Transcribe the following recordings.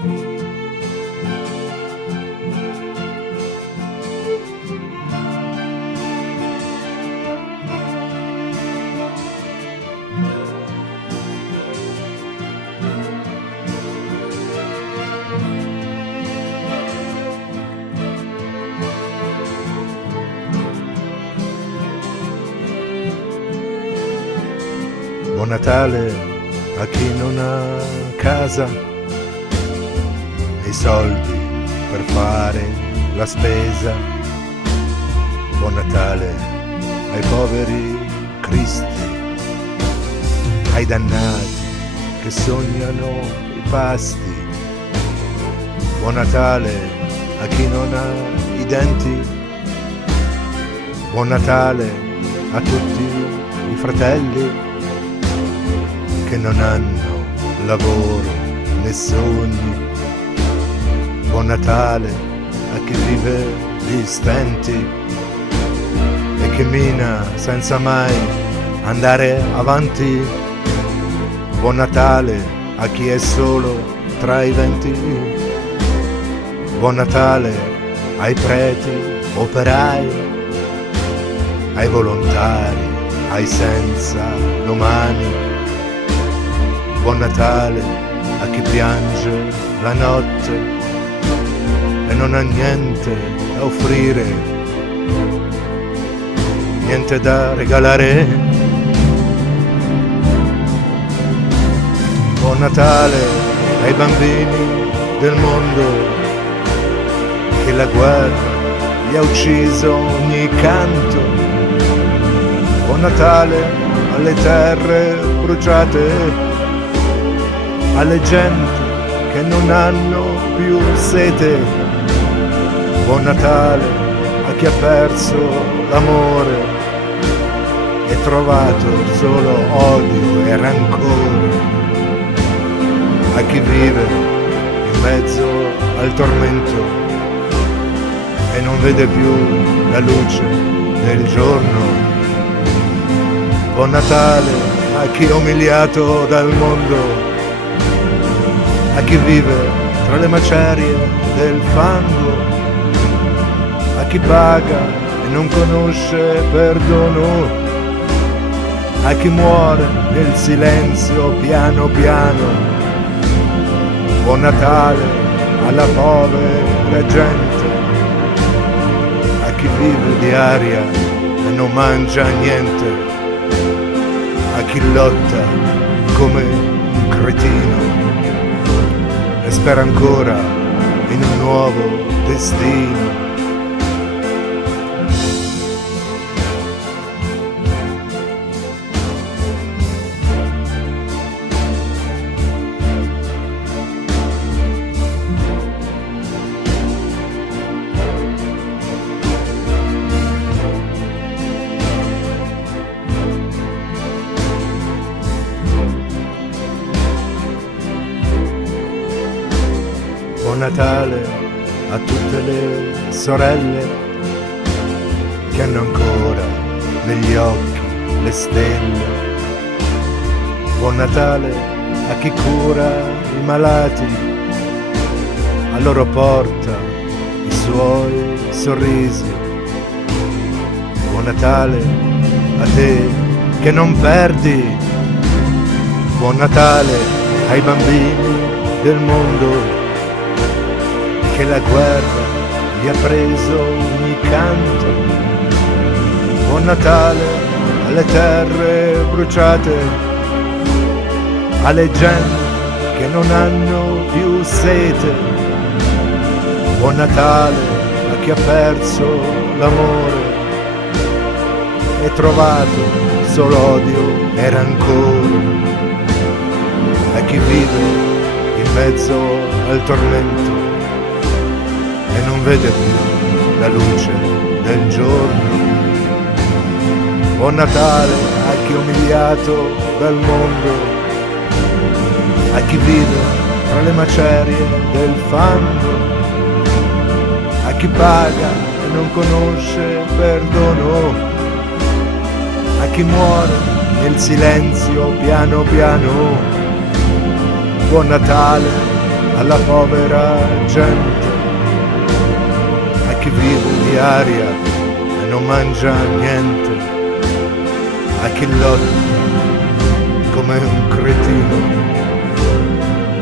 Buon Natale a chi non ha casa e i soldi per fare la spesa. Buon Natale ai poveri cristi, ai dannati che sognano i pasti. Buon Natale a chi non ha i denti. Buon Natale a tutti i fratelli che non hanno lavoro né sogni. Buon Natale a chi vive di stenti e che mina senza mai andare avanti. Buon Natale a chi è solo tra i venti. Buon Natale ai preti, operai, ai volontari, ai senza domani. Buon Natale a chi piange la notte e non ha niente da offrire, niente da regalare. Buon Natale ai bambini del mondo che la guerra gli ha ucciso ogni canto. Buon Natale alle terre bruciate, alle gente che non hanno più sete. Buon Natale a chi ha perso l'amore e trovato solo odio e rancore, a chi vive in mezzo al tormento e non vede più la luce del giorno. Buon Natale a chi è umiliato dal mondo, a chi vive tra le macerie del fango, a chi paga e non conosce perdono, a chi muore nel silenzio piano piano. Buon Natale alla povera gente, a chi vive di aria e non mangia niente, a chi lotta come un cretino e spera ancora in un nuovo destino. Buon Natale a tutte le sorelle che hanno ancora negli occhi le stelle. Buon Natale a chi cura i malati, a loro porta i suoi sorrisi. Buon Natale a te che non perdi. Buon Natale ai bambini del mondo che la guerra gli ha preso ogni canto. Buon Natale alle terre bruciate, alle gente che non hanno più sete. Buon Natale a chi ha perso l'amore e trovato solo odio e rancore, a chi vive in mezzo al tormento e non vede più la luce del giorno. Buon Natale a chi è umiliato dal mondo, a chi vive tra le macerie del fango, a chi paga e non conosce perdono, a chi muore nel silenzio piano piano. Buon Natale alla povera gente, a chi vive di aria e non mangia niente, a chi lotta come un cretino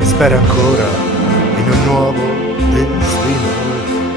e spera ancora in un nuovo destino.